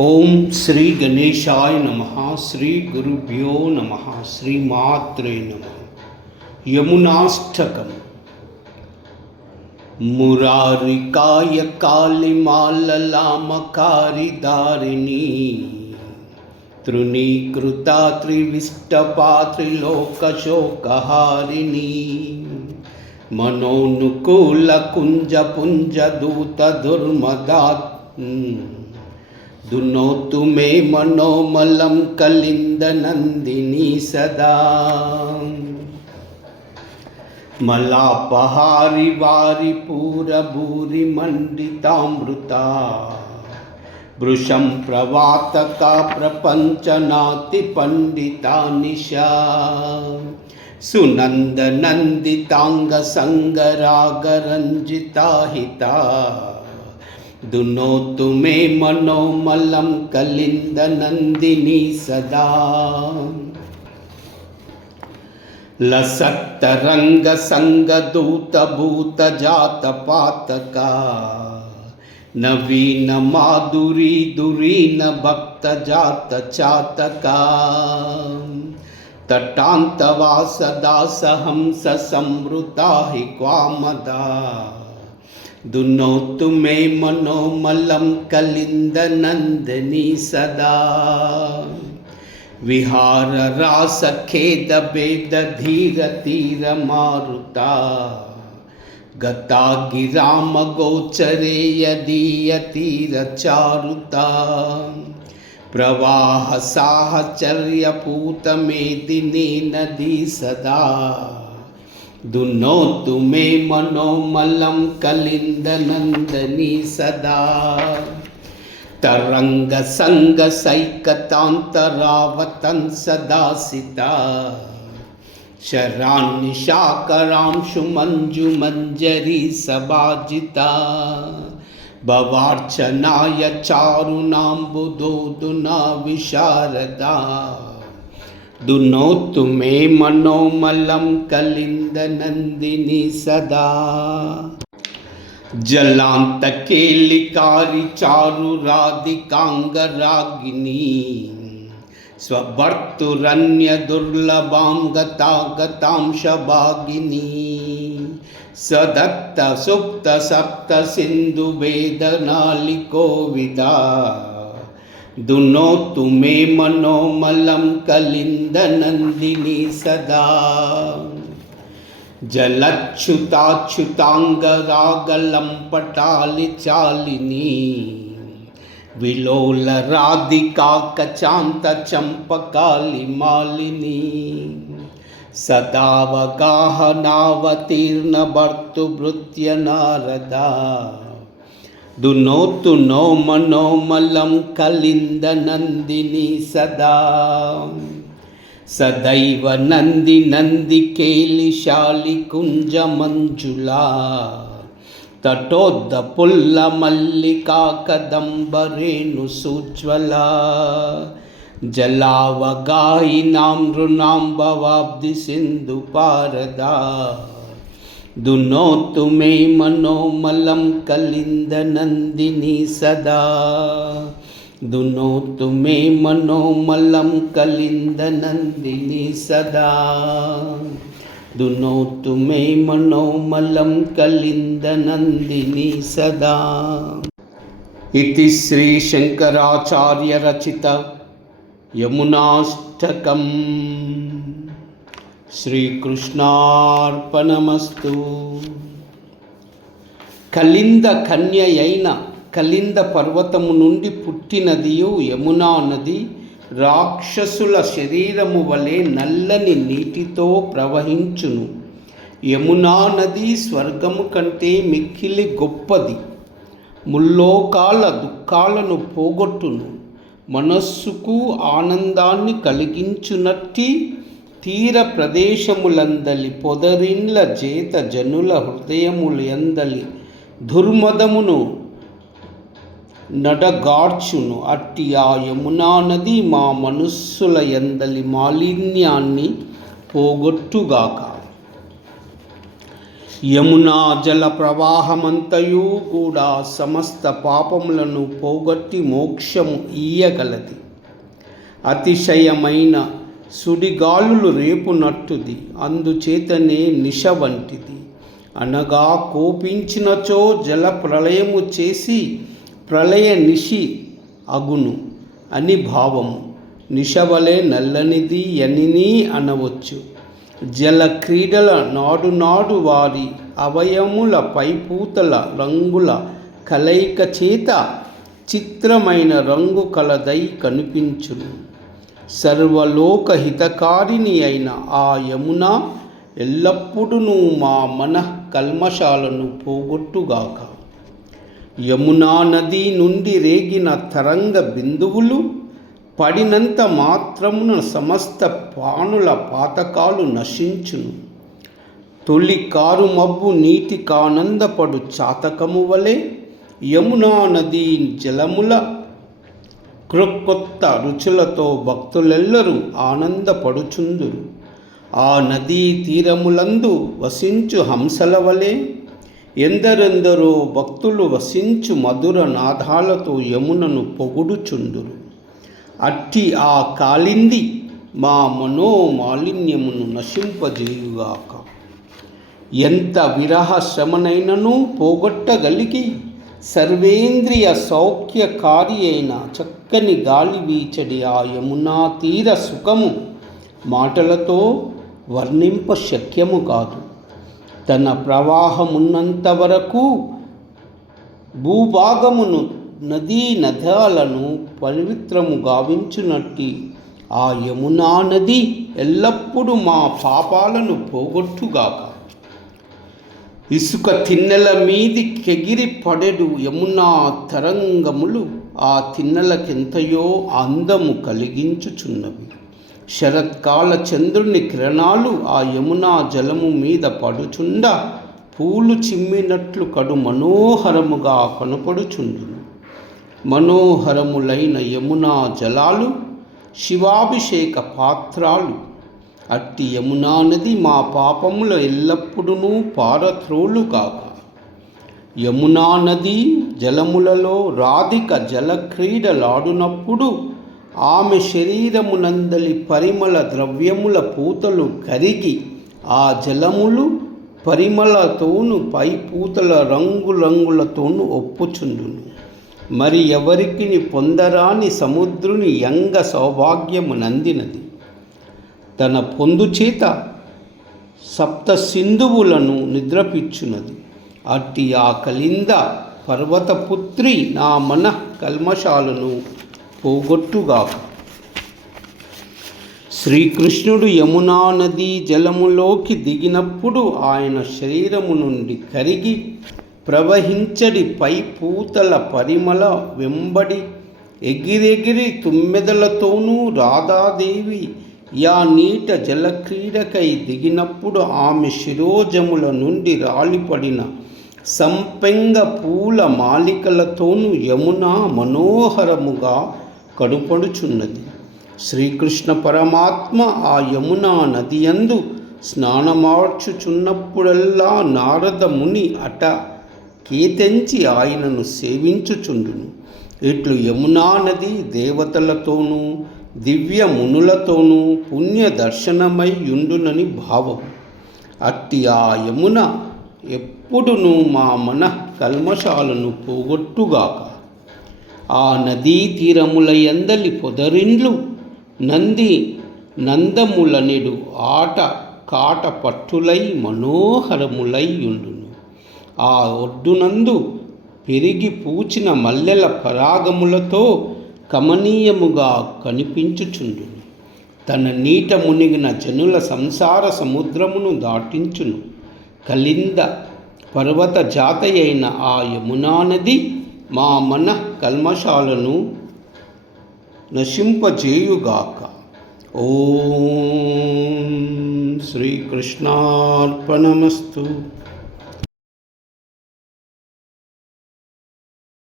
ఓం శ్రీ గణేశాయ నమః. శ్రీ గురుభ్యో నమః. శ్రీమాత్రే నమః. యమునాష్టకం. మురారికాయ కాళిమాలలామకారిదారిణి తృణీకృతా త్రివిష్టపాత్రిలోకశోకహారిణి మనోనుకూల కుంజ పుంజ దూత దుర్మదాత్ दुनोतु मे मनोमलं कलिंद नंदिनी सदा मलापहारि वारि पूरभूरि मंडितामृता वृषं प्रवातका प्रपंचनाति पंडिता निशा सुनंद नंदितांग संगरागरंजिता हिता दुनोतु मे मनोमलं कलिंद नंदिनी सदा लसक्त रंग संग दूत भूत जात पातका नवीन माधुरी दुरीन भक्त जात चातका तटांतवास दास हंस संवृता हि क्वामदा दुनोतु मे मनोमलं कलिंद नंदिनी सदा विहार रास खेद भेद धीर तीर मारुता गता गिराम गोचरे यदीय तीर चारुता प्रवाह साहचर्य पूत मेदिनी नदी सदा दुनोतु मे मनोमलं कलिंद नंदिनी सदा तरंग संग सैकतांतरावतन सदासिता शरान्निशाकरांशु मंजु मंजरी सबाजिता भवार्चनाय चारुणाम्बुदोदुना विशारदा दुनोतु मे मनोमलं कलिंद नंदिनी सदा जलांत केलिकारी चारु राधिकांगरागिनी स्वभर्तुरन्य दुर्लभां गता गतां शभागिनी सदत्त सुप्त सप्त सिंधु वेदनालिको विदा दुनोतु मे मनोमलं कलिंद नंदिनी सदा जलच्छुताच्युतांगरागलंपटालि चालिनी विलोल राधिका कचांत चंपकाली मालिनी सदावगाहनावतीर्ण भर्तुभृत्य नारदा दुनोतु नो मनोमलं कलिंद नंदिनी सदा सदैव नंदि नंदिकेलिशालि कुंज मंजुला तटोद्द पुल्ल मल्लिका कदंबरेणु सुज्वला जलावगाहिनां नृणां भवाब्धि सिंधु पारदा दुनोतु मे मनोमलं कलिंद नंदिनी सदा दुनोतु मे मनोमलं कलिंद नंदिनी सदा दुनोतु मे मनोमलं कलिंद नंदिनी सदा इति श्री शंकराचार्य रचित यमुनाष्टकम् శ్రీకృష్ణార్పణమస్తు. కలింద కన్యయైన కలింద పర్వతము నుండి పుట్టినదియు యమునా నది రాక్షసుల శరీరము వలె నల్లని నీటితో ప్రవహించును. యమునా నది స్వర్గము కంటే మిక్కిలి గొప్పది. ముల్లోకాల దుఃఖాలను పోగొట్టును. మనస్సుకు ఆనందాన్ని కలిగించునట్టి తీర ప్రదేశములందలి పొదరిండ్ల చేత జనుల హృదయములందలి దుర్మదమును నడగార్చును. అట్టి ఆ యమునా నది మా మనస్సుల యందలి మాలిన్యాన్ని పోగొట్టుగాక. యమునా జల ప్రవాహమంతయు కూడా సమస్త పాపములను పోగొట్టి మోక్షము ఇయ్యగలది. అతిశయమైన సుడిగాలులు రేపునట్టుది, అందుచేతనే నిశ వంటిది. అనగా కోపించినచో జల ప్రళయము చేసి ప్రళయ నిశి అగును అని భావము. నిశవలే నల్లనిది ఎనిని అనవచ్చు. జల క్రీడల నాడు నాడు వారి అవయముల పైపూతల రంగుల కలయిక చేత చిత్రమైన రంగు కలదై కనిపించును. సర్వలోక హితకారిణి అయిన ఆ యమున ఎల్లప్పుడూ మా మనః కల్మషాలను పోగొట్టుగాక. యమునా నది నుండి రేగిన తరంగ బిందువులు పడినంత మాత్రమున సమస్త ప్రాణుల పాతకాలు నశించును. తొలి కారు మబ్బు నీటి కానందపడు చాతకము వలె యమునా నదీ జలముల క్రొత్త రుచులతో భక్తులెల్లరూ ఆనందపడుచుందురు. ఆ నదీ తీరములందు వసించు హంసల వలె ఎందరెందరో భక్తులు వసించు మధుర నాదాలతో యమునను పొగుడుచుందురు. అట్టి ఆ కాలింది మా మనోమాలిన్యమును నశింపజేయుగాక. ఎంత విరహ శ్రమనైనను పోగొట్టగలిగి సర్వేంద్రియ సౌఖ్యకారి అయిన చక్కని గాలి వీచడి ఆ యమునా తీర సుఖము మాటలతో వర్ణింప శక్యము కాదు. తన ప్రవాహమున్నంత వరకు భూభాగమును నదీ నదాలను పవిత్రము గావించునట్టి ఆ యమునా నది ఎల్లప్పుడూ మా పాపాలను పోగొట్టుగాక. ఇసుక తిన్నెల మీది కెగిరి పడెడు యమునా తరంగములు ఆ తిన్నెలకెంతయో అందము కలిగించుచున్నవి. శరత్కాల చంద్రుని కిరణాలు ఆ యమునా జలము మీద పడుచుండ పూలు చిమ్మినట్లు కడు మనోహరముగా కనపడుచుండును. మనోహరములైన యమునా జలాలు శివాభిషేక పాత్రాలు. అట్టి యమునా నది మా పాపముల ఎల్లప్పుడూ పారత్రోలుగాక. యమునా నది జలములలో రాధిక జలక్రీడలాడునప్పుడు ఆమె శరీరమునందలి పరిమళ ద్రవ్యముల పూతలు కరిగి ఆ జలములు పరిమళతోను పై పూతల రంగురంగులతోను ఒప్పుచుండును. మరి ఎవరికి పొందరాని సముద్రుని యంగ సౌభాగ్యము నందినది. తన పొందు చేత సప్త సింధువులను నిద్రపిచ్చున్నది. అట్టి ఆ కలింద పర్వతపుత్రి నా మనః కల్మషాలను పోగొట్టుగాక. శ్రీకృష్ణుడు యమునా నదీ జలములోకి దిగినప్పుడు ఆయన శరీరము నుండి కరిగి ప్రవహించడి పై పూతల పరిమళ వెంబడి ఎగిరెగిరి తుమ్మెదలతోనూ రాధాదేవి యా నీట జలక్రీడకై దిగినప్పుడు ఆమె శిరోజముల నుండి రాలిపడిన సంపెంగ పూల మాలికలతోనూ యమున మనోహరముగా కడుపడుచున్నది. శ్రీకృష్ణ పరమాత్మ ఆ యమునా నదియందు స్నానమార్చుచున్నప్పుడల్లా నారద ముని అట కేతెంచి ఆయనను సేవించుచుండును. ఇట్లు యమునా నది దేవతలతోనూ దివ్య మునులతోనూ పుణ్య దర్శనమై యుండునని భావం. అట్టి ఆ యమున ఎప్పుడునూ మా మనః కల్మషాలను పోగొట్టుగాక. ఆ నదీ తీరముల యందలి పొదరిండ్లు నంది నందములనెడు ఆట కాట పట్టులై మనోహరములై యుండును. ఆ ఒడ్డునందు పెరిగి పూచిన మల్లెల పరాగములతో కమనీయముగా కనిపించుచుండును. తన నీట మునిగిన జనుల సంసార సముద్రమును దాటించును. కలింద పర్వత జాతయైన ఆ యమునా నది మా మనః కల్మషాలను నశింపజేయుగాక. ఓం శ్రీకృష్ణార్పణమస్తు.